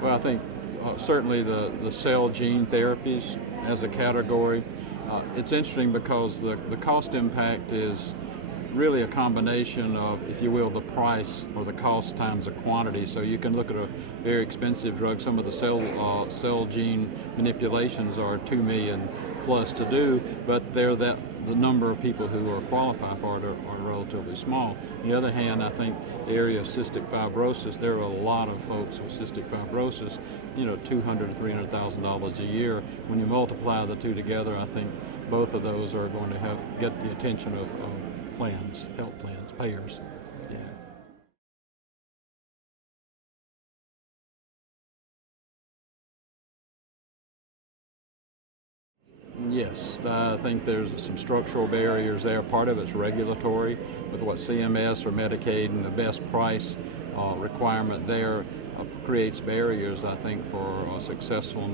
Well, I think certainly the cell gene therapies as a category, it's interesting because the cost impact is really a combination of, if you will, the price or the cost times the quantity. So you can look at a very expensive drug. Some of the cell gene manipulations are 2 million plus to do, but the number of people who are qualified for it are relatively small. On the other hand, I think the area of cystic fibrosis, there are a lot of folks with cystic fibrosis, $200,000 to $300,000 a year. When you multiply the two together, I think both of those are going to get the attention of plans, health plans, payers. Yeah. Yes, I think there's some structural barriers there. Part of it's regulatory with what CMS or Medicaid and the best price requirement there creates barriers, I think, for successful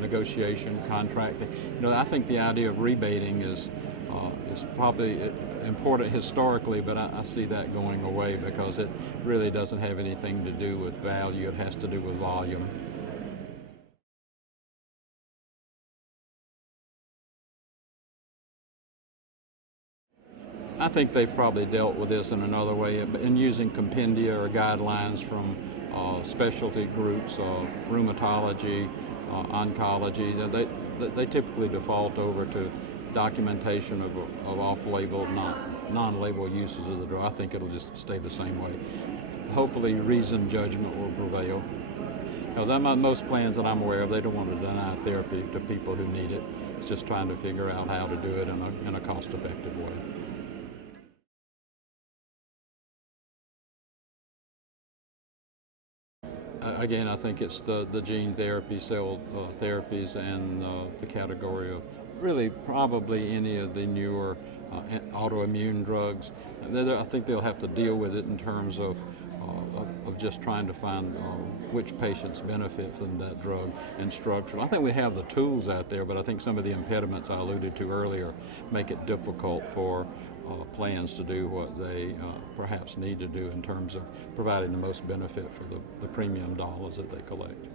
negotiation, contracting. I think the idea of rebating is probably important historically, but I see that going away because it really doesn't have anything to do with value. It has to do with volume. I think they've probably dealt with this in another way in using compendia or guidelines from specialty groups, rheumatology, oncology. They typically default over to documentation of off-label, non-label uses of the drug. I think it'll just stay the same way. Hopefully reasoned judgment will prevail. Because most plans that I'm aware of, they don't want to deny therapy to people who need it. It's just trying to figure out how to do it in a cost-effective way. Again, I think it's the gene therapy, cell therapies, and the category of really probably any of the newer autoimmune drugs. I think they'll have to deal with it in terms of just trying to find which patients benefit from that drug and structure. I think we have the tools out there, but I think some of the impediments I alluded to earlier make it difficult for plans to do what they perhaps need to do in terms of providing the most benefit for the premium dollars that they collect.